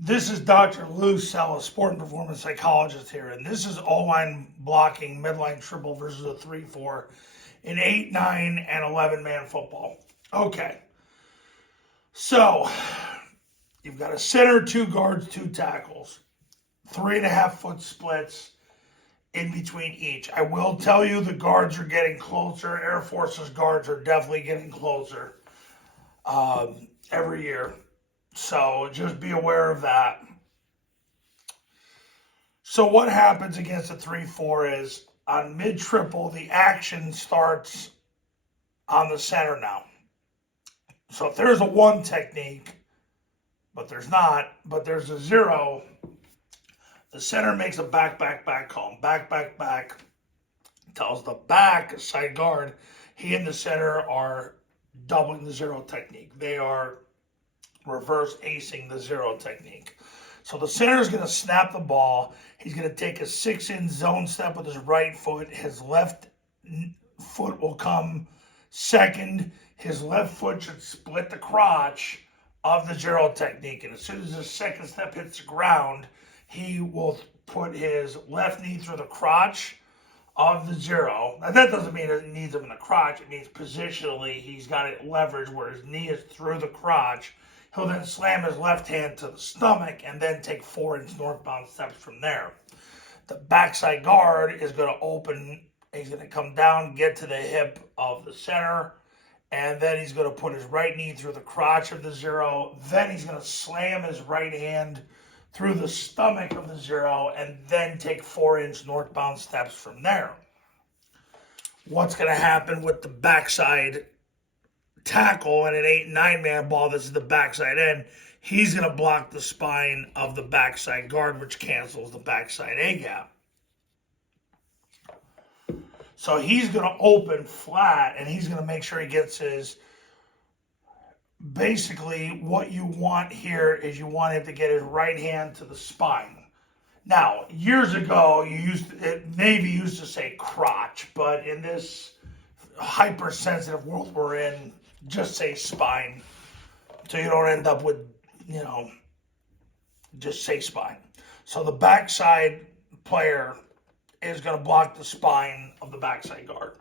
This is Dr. Lou Sella, sport and performance psychologist here, and this is O-line blocking midline triple versus a 3-4 in 8, 9, and 11-man football. Okay, so you've got a center, 2 guards, 2 tackles, 3.5-foot splits in between each. I will tell you the guards are getting closer. Air Force's guards are definitely getting closer every year. So just be aware of that. So what happens against a 3-4 is on mid-triple, the action starts on the center now. So if there's a 1 technique, but there's not, but there's a 0, the center makes a back call. Back, tells the back side guard, he and the center are doubling the 0 technique. They are reverse acing the 0 technique. So the center is going to snap the ball. He's going to take a 6-inch zone step with his right foot. His left foot will come second. His left foot should split the crotch of the 0 technique. And as soon as his second step hits the ground, he will put his left knee through the crotch of the 0. Now that doesn't mean it needs him in the crotch. It means positionally he's got it leveraged where his knee is through the crotch. He'll then slam his left hand to the stomach and then take 4-inch northbound steps from there. The backside guard is going to open. He's going to come down, get to the hip of the center, and then he's going to put his right knee through the crotch of the 0. Then he's going to slam his right hand through the stomach of the 0 and then take 4-inch northbound steps from there. What's going to happen with the backside tackle in an 8, 9-man ball? This is the backside end. He's going to block the spine of the backside guard, which cancels the backside A-gap. So he's going to open flat, and he's going to make sure he gets his... Basically, what you want here is you want him to get his right hand to the spine. Now, years ago, Navy used to say crotch, but in this hypersensitive world we're in, just say spine. So you don't end up with, just say spine. So the backside player is going to block the spine of the backside guard.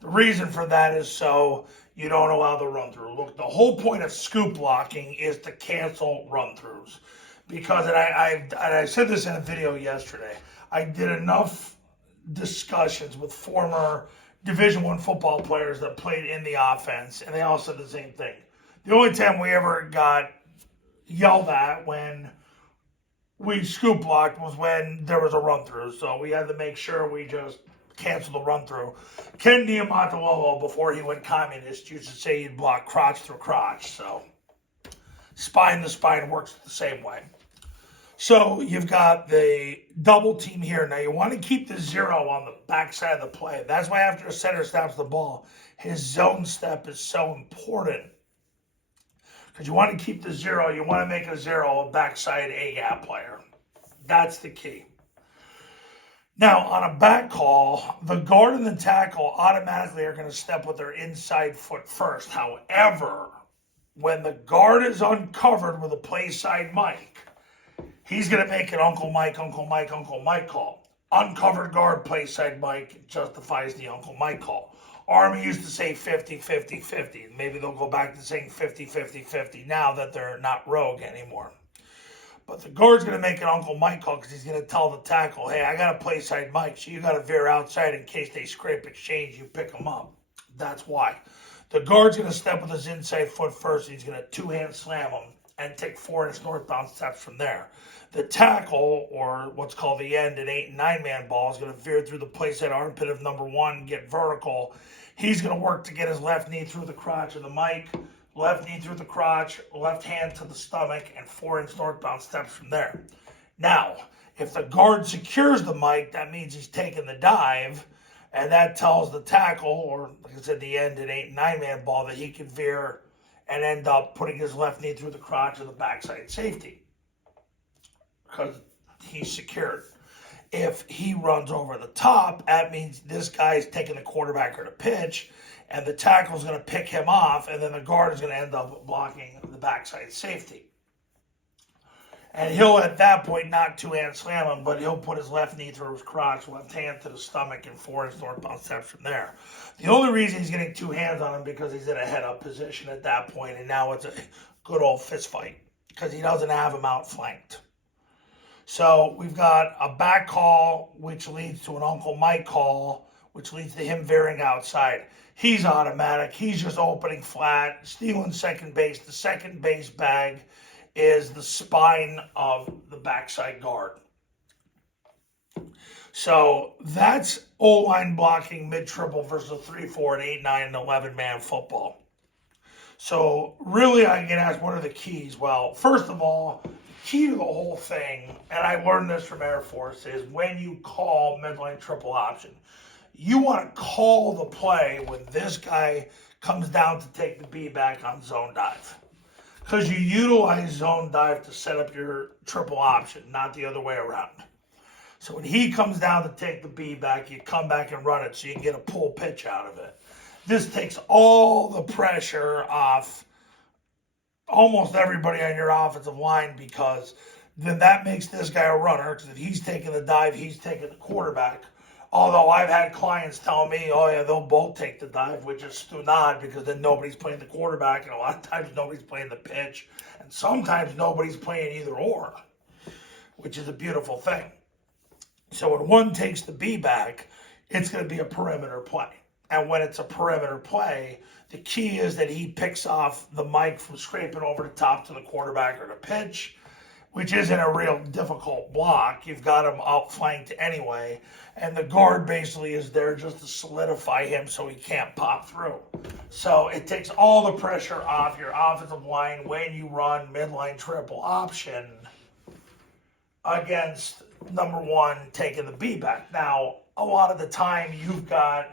The reason for that is so you don't allow the run through. Look, the whole point of scoop blocking is to cancel run throughs. Because, and I said this in a video yesterday, I did enough discussions with former Division I football players that played in the offense, and they all said the same thing. The only time we ever got yelled at when we scoop blocked was when there was a run through. So we had to make sure we just cancel the run through. Ken Niumatalolo, before he went communist, used to say he'd block crotch through crotch. So spine to spine works the same way. So you've got the double team here. Now you want to keep the 0 on the backside of the play. That's why after a center snaps the ball, his zone step is so important. Because you want to keep the 0. You want to make a 0 a backside A-gap player. That's the key. Now, on a back call, the guard and the tackle automatically are going to step with their inside foot first. However, when the guard is uncovered with a play side mic, he's going to make an Uncle Mike call. Uncovered guard, play side mic justifies the Uncle Mike call. Army used to say 50-50-50. Maybe they'll go back to saying 50-50-50 now that they're not rogue anymore. But the guard's going to make an Uncle Mike call because he's going to tell the tackle, hey, I got a play side mic, so you got to veer outside in case they scrape exchange, you pick them up. That's why. The guard's going to step with his inside foot first, and he's going to 2-hand slam him and take 4-inch northbound steps from there. The tackle, or what's called the end, an 8 and 9-man ball, is going to veer through the play side armpit of number 1, get vertical. He's going to work to get his left knee through the crotch of the mic, left knee through the crotch, left hand to the stomach, and 4-inch northbound steps from there. Now, if the guard secures the mic, that means he's taking the dive, and that tells the tackle, or like I said, the end, an 8 and 9-man ball, that he can veer and end up putting his left knee through the crotch of the backside safety because he's secured. If he runs over the top, that means this guy's taking the quarterback to pitch, and the tackle's going to pick him off, and then the guard is going to end up blocking the backside safety. And he'll, at that point, not two-hand slam him, but he'll put his left knee through his crotch, left hand to the stomach, and 4-inch northbound steps from there. The only reason he's getting two hands on him because he's in a head-up position at that point, and now it's a good old fist fight because he doesn't have him outflanked. So we've got a back call, which leads to an Uncle Mike call, which leads to him veering outside. He's automatic. He's just opening flat, stealing second base. The second base bag is the spine of the backside guard. So that's O-line blocking mid-triple versus a 3-4, and 8-9, and 11-man football. So really I get asked, what are the keys? Well, first of all, the key to the whole thing, and I learned this from Air Force, is when you call midline triple option, you want to call the play when this guy comes down to take the B back on zone dive. Because you utilize zone dive to set up your triple option, not the other way around. So when he comes down to take the B back, you come back and run it so you can get a pull pitch out of it. This takes all the pressure off almost everybody on your offensive line, because then that makes this guy a runner, because if he's taking the dive, he's taking the quarterback. Although I've had clients tell me, oh yeah, they'll both take the dive, which is not, because then nobody's playing the quarterback, and a lot of times nobody's playing the pitch, and sometimes nobody's playing either or, which is a beautiful thing. So when one takes the B back, it's going to be a perimeter play. And when it's a perimeter play, the key is that he picks off the mic from scraping over the top to the quarterback or the pitch, which isn't a real difficult block. You've got him outflanked anyway, and the guard basically is there just to solidify him so he can't pop through. So it takes all the pressure off your offensive line when you run midline triple option against, number one, taking the B back. Now, a lot of the time you've got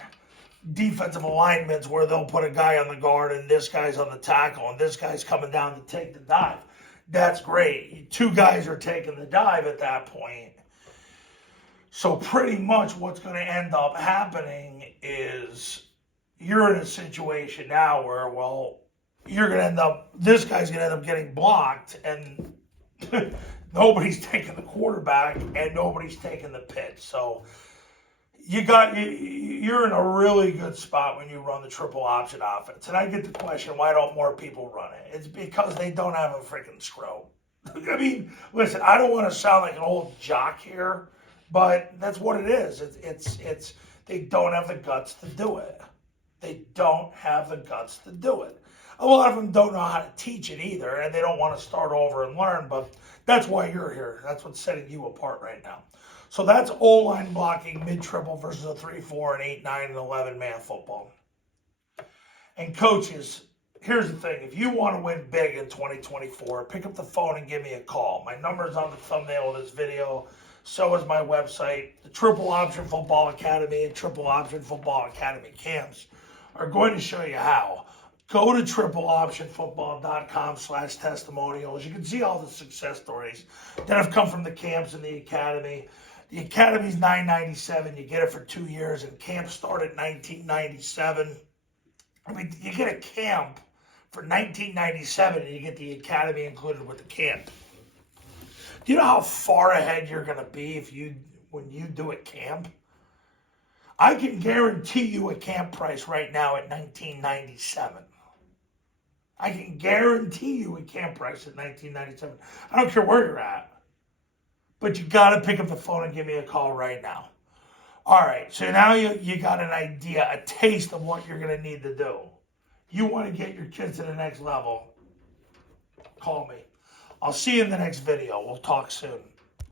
defensive alignments where they'll put a guy on the guard and this guy's on the tackle and this guy's coming down to take the dive. That's great. Two guys are taking the dive at that point. So pretty much what's going to end up happening is you're in a situation now where, well, you're going to end up, this guy's going to end up getting blocked, and nobody's taking the quarterback and nobody's taking the pitch. So you're in a really good spot when you run the triple option offense. And I get the question, why don't more people run it? It's because they don't have a freaking scroll. I mean, listen, I don't want to sound like an old jock here, but that's what it is. It's they don't have the guts to do it. They don't have the guts to do it. A lot of them don't know how to teach it either, and they don't want to start over and learn, but that's why you're here. That's what's setting you apart right now. So that's O-line blocking mid-triple versus a 3-4, an 8-9, and 11-man football. And coaches, here's the thing. If you want to win big in 2024, pick up the phone and give me a call. My number's on the thumbnail of this video. So is my website. The Triple Option Football Academy and Triple Option Football Academy camps are going to show you how. Go to tripleoptionfootball.com/testimonials. You can see all the success stories that have come from the camps and the academy. The academy's $997. You get it for 2 years, and camps start at $1997. I mean, you get a camp for $1997, and you get the academy included with the camp. Do you know how far ahead you're going to be when you do a camp? I can guarantee you a camp price right now at $1997. I can guarantee you a camp price at $1997. I don't care where you're at. But you got to pick up the phone and give me a call right now. All right, so now you got an idea, a taste of what you're going to need to do. You want to get your kids to the next level, call me. I'll see you in the next video. We'll talk soon.